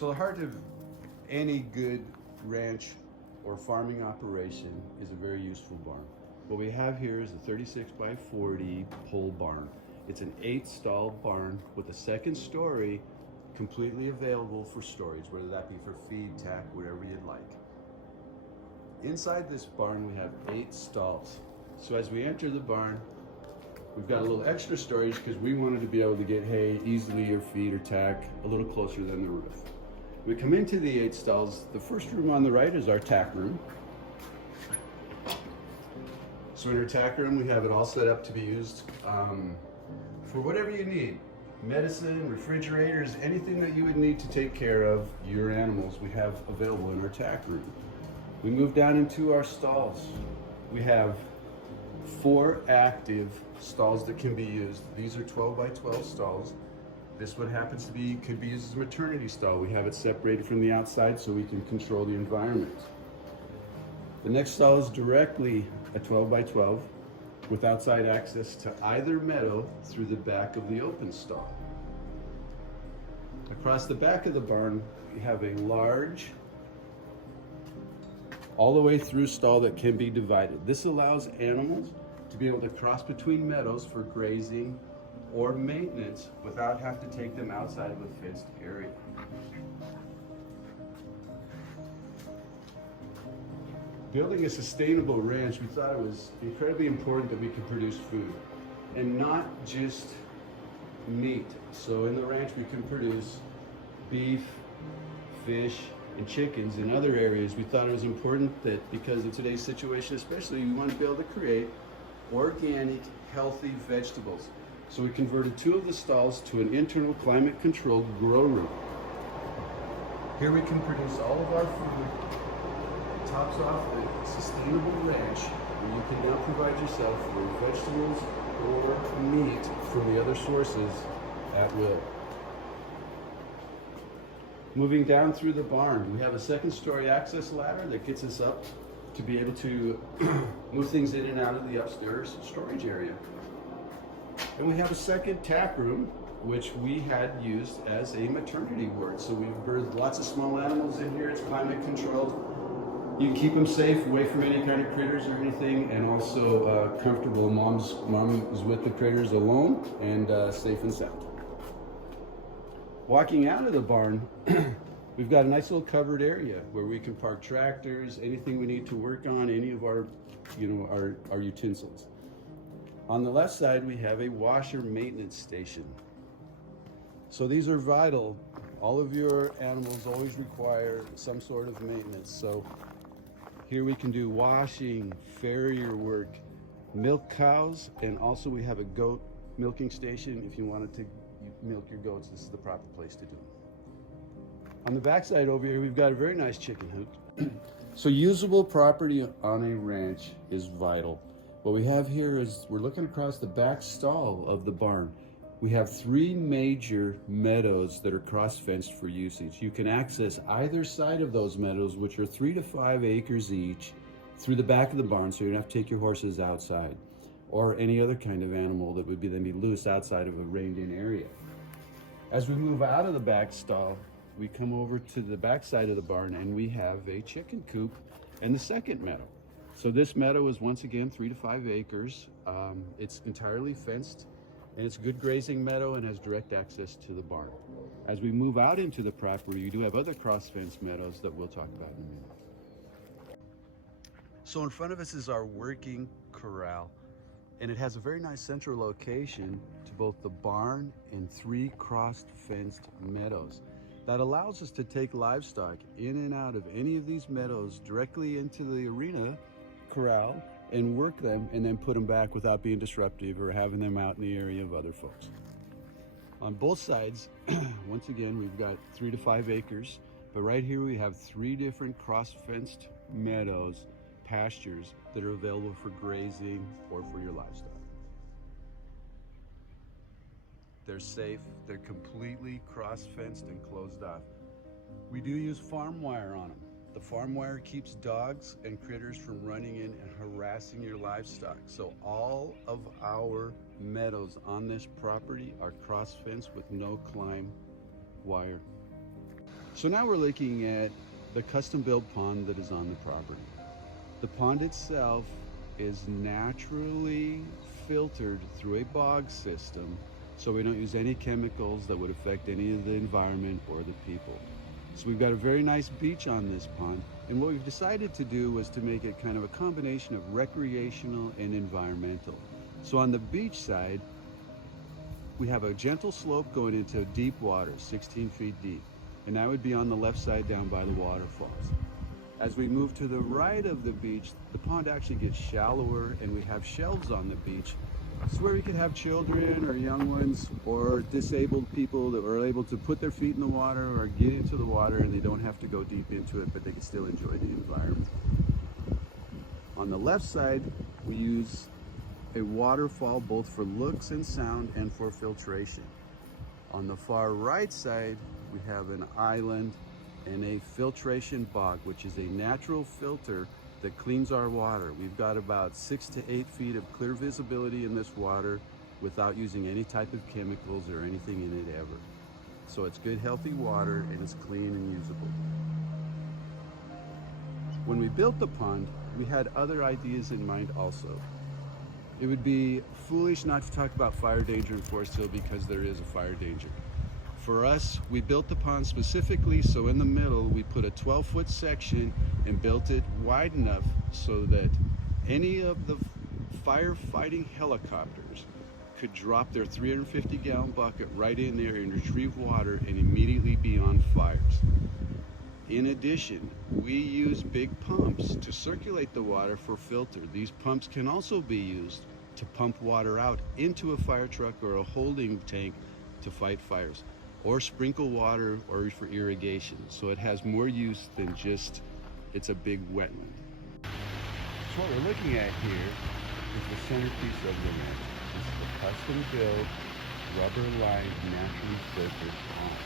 So the heart of any good ranch or farming operation is a very useful barn. What we have here is a 36 by 40 pole barn. It's an 8-stall barn with a second story completely available for storage, whether that be for feed, tack, whatever you'd like. Inside this barn we have 8 stalls. So as we enter the barn, we've got a little extra storage because we wanted to be able to get hay easily or feed or tack a little closer than the roof. We come into the 8 stalls. The first room on the right is our tack room. So in our tack room, we have it all set up to be used for whatever you need. Medicine, refrigerators, anything that you would need to take care of your animals, we have available in our tack room. We move down into our stalls. We have 4 active stalls that can be used. These are 12 by 12 stalls. This one happens to be, could be used as a maternity stall. We have it separated from the outside so we can control the environment. The next stall is directly a 12 by 12 with outside access to either meadow through the back of the open stall. Across the back of the barn, we have a large, all the way through stall that can be divided. This allows animals to be able to cross between meadows for grazing or maintenance without having to take them outside of a fenced area. Building a sustainable ranch, we thought it was incredibly important that we could produce food and not just meat. So in the ranch we can produce beef, fish, and chickens. In other areas we thought it was important that because of today's situation especially, we want to be able to create organic, healthy vegetables. So we converted 2 of the stalls to an internal climate controlled grow room. Here we can produce all of our food. It tops off a sustainable ranch where you can now provide yourself with vegetables or meat from the other sources at will. Moving down through the barn, we have a 2nd-story access ladder that gets us up to be able to move things in and out of the upstairs storage area. And we have a 2nd tack room, which we had used as a maternity ward. So we've birthed lots of small animals in here. It's climate controlled. You can keep them safe, away from any kind of critters or anything, and also comfortable. Mom is with the critters alone and safe and sound. Walking out of the barn, we've got a nice little covered area where we can park tractors, anything we need to work on, any of our, our utensils. On the left side, we have a washer maintenance station. So these are vital. All of your animals always require some sort of maintenance. So here we can do washing, farrier work, milk cows, and also we have a goat milking station. If you wanted to milk your goats, this is the proper place to do it. On the back side over here, we've got a very nice chicken coop. So usable property on a ranch is vital. What we have here is we're looking across the back stall of the barn. We have 3 major meadows that are cross-fenced for usage. You can access either side of those meadows, which are 3 to 5 acres each, through the back of the barn, so you don't have to take your horses outside, or any other kind of animal that would then be loose outside of a reined-in area. As we move out of the back stall, we come over to the back side of the barn and we have a chicken coop and the 2nd meadow. So this meadow is once again 3 to 5 acres. It's entirely fenced and it's a good grazing meadow and has direct access to the barn. As we move out into the property, you do have other cross-fenced meadows that we'll talk about in a minute. So in front of us is our working corral, and it has a very nice central location to both the barn and 3 cross-fenced meadows. That allows us to take livestock in and out of any of these meadows directly into the arena corral and work them and then put them back without being disruptive or having them out in the area of other folks. On both sides, once again, we've got 3 to 5 acres, but right here we have 3 different cross-fenced meadows, pastures that are available for grazing or for your livestock. They're safe, they're completely cross-fenced and closed off. We do use farm wire on them. The farm wire keeps dogs and critters from running in and harassing your livestock. So all of our meadows on this property are cross-fenced with no climb wire. So now we're looking at the custom-built pond that is on the property. The pond itself is naturally filtered through a bog system, so we don't use any chemicals that would affect any of the environment or the people. So we've got a very nice beach on this pond, and what we've decided to do was to make it kind of a combination of recreational and environmental. So on the beach side, we have a gentle slope going into deep water, 16 feet deep, and that would be on the left side down by the waterfalls. As we move to the right of the beach, the pond actually gets shallower, and we have shelves on the beach. It's where we could have children or young ones or disabled people that are able to put their feet in the water or get into the water, and they don't have to go deep into it, but they can still enjoy the environment. On the left side, we use a waterfall both for looks and sound and for filtration. On the far right side, we have an island and a filtration bog, which is a natural filter that cleans our water. We've got about 6 to 8 feet of clear visibility in this water without using any type of chemicals or anything in it ever. So it's good, healthy water, and it's clean and usable. When we built the pond, we had other ideas in mind also. It would be foolish not to talk about fire danger in Foresthill because there is a fire danger. For us, we built the pond specifically so in the middle we put a 12-foot section and built it wide enough so that any of the firefighting helicopters could drop their 350-gallon bucket right in there and retrieve water and immediately be on fires. In addition, we use big pumps to circulate the water for filter. These pumps can also be used to pump water out into a fire truck or a holding tank to fight fires, or sprinkle water or for irrigation. So it has more use than just it's a big wetland. So what we're looking at here is the centerpiece of the ranch. This is a custom-built, rubber-lined, naturally filtered pond.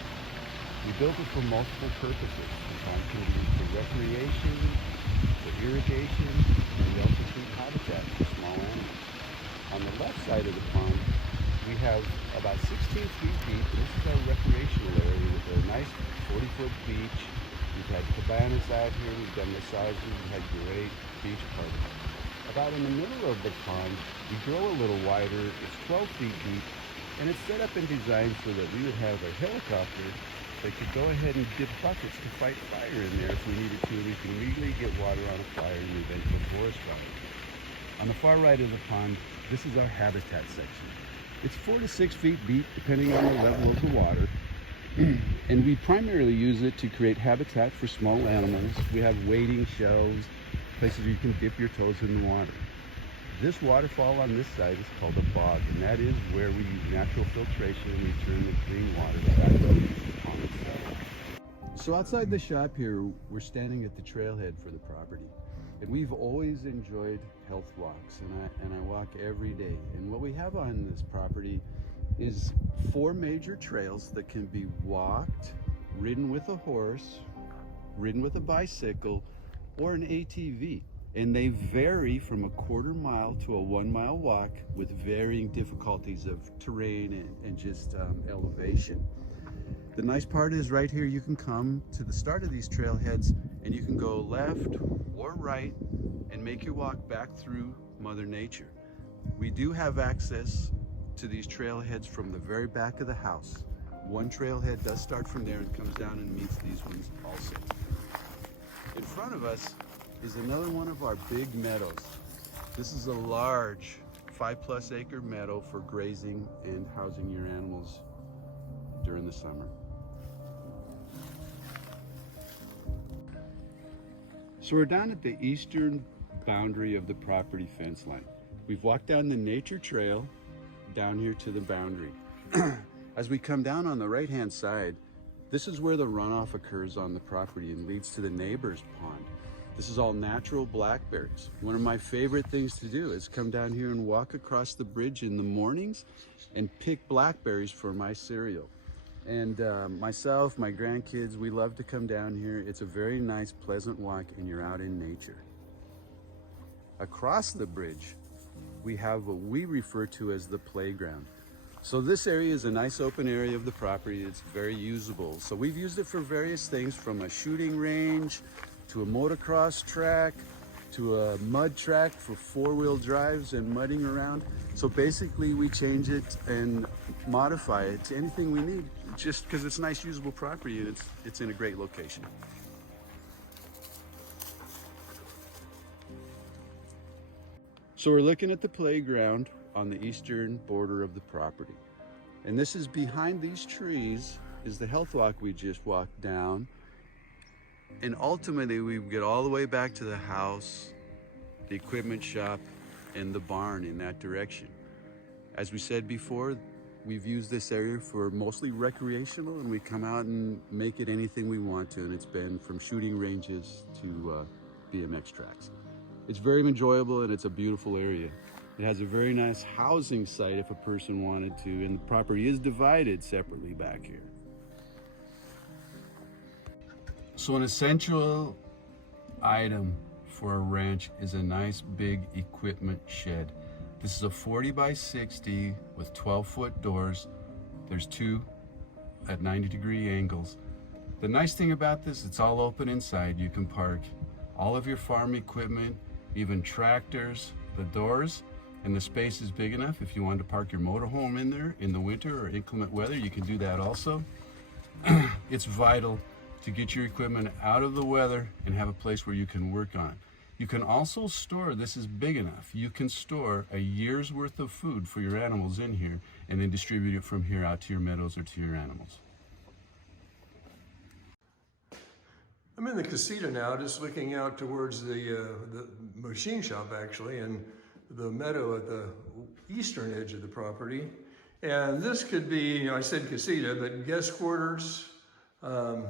We built it for multiple purposes. The pond can be used for recreation, for irrigation, and we also create habitat for small animals. On the left side of the pond, we have about 16 feet deep. This is our recreational area with a nice 40-foot beach. We've had cabanas out here. We've done massages. We've had great beach parties. About in the middle of the pond, we grow a little wider. It's 12 feet deep, and it's set up and designed so that we would have a helicopter that could go ahead and dip buckets to fight fire in there if we needed to. We can immediately get water on a fire in the event of a forest fire. On the far right of the pond, this is our habitat section. It's 4 to 6 feet deep, depending on the level of the water. And we primarily use it to create habitat for small animals. We have wading shelves, places where you can dip your toes in the water. This waterfall on this side is called a bog, and that is where we use natural filtration and return the clean water back to the pond itself. So outside the shop here, we're standing at the trailhead for the property. And we've always enjoyed health walks, and I walk every day. And what we have on this property is 4 major trails that can be walked, ridden with a horse, ridden with a bicycle, or an ATV. And they vary from a 1/4 mile to a 1 mile walk with varying difficulties of terrain and just elevation. The nice part is right here you can come to the start of these trailheads and you can go left or right and make your walk back through Mother Nature. We do have access to these trailheads from the very back of the house. One trailhead does start from there and comes down and meets these ones also. In front of us is another one of our big meadows. This is a large 5+ acre meadow for grazing and housing your animals during the summer. So we're down at the eastern boundary of the property fence line. We've walked down the nature trail down here to the boundary. As we come down on the right-hand side, this is where the runoff occurs on the property and leads to the neighbor's pond. This is all natural blackberries. One of my favorite things to do is come down here and walk across the bridge in the mornings and pick blackberries for my cereal. And myself, my grandkids, we love to come down here. It's a very nice, pleasant walk, and you're out in nature. Across the bridge, we have what we refer to as the playground. So this area is a nice open area of the property. It's very usable. So we've used it for various things, from a shooting range to a motocross track to a mud track for four-wheel drives and mudding around. So basically we change it and modify it to anything we need, just because it's nice usable property and it's in a great location. So we're looking at the playground on the eastern border of the property. And this is behind these trees is the health walk we just walked down. And ultimately we get all the way back to the house, the equipment shop, and the barn in that direction. As we said before, we've used this area for mostly recreational, and we come out and make it anything we want to. And it's been from shooting ranges to BMX tracks. It's very enjoyable and it's a beautiful area. It has a very nice housing site if a person wanted to, and the property is divided separately back here. So an essential item for a ranch is a nice big equipment shed. This is a 40 by 60 with 12-foot doors. There's two at 90-degree angles. The nice thing about this, it's all open inside. You can park all of your farm equipment, even tractors, the doors, and the space is big enough. If you want to park your motorhome in there in the winter or inclement weather, you can do that also. It's vital to get your equipment out of the weather and have a place where you can work on. You can also store, this is big enough, you can store a year's worth of food for your animals in here and then distribute it from here out to your meadows or to your animals. I'm in the casita now, just looking out towards the machine shop actually, and the meadow at the eastern edge of the property. And this could be, you know, I said casita, but guest quarters. But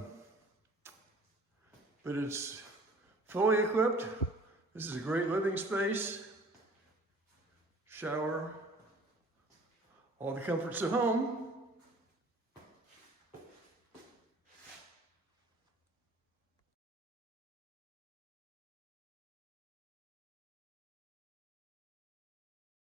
it's fully equipped. This is a great living space, shower, all the comforts of home.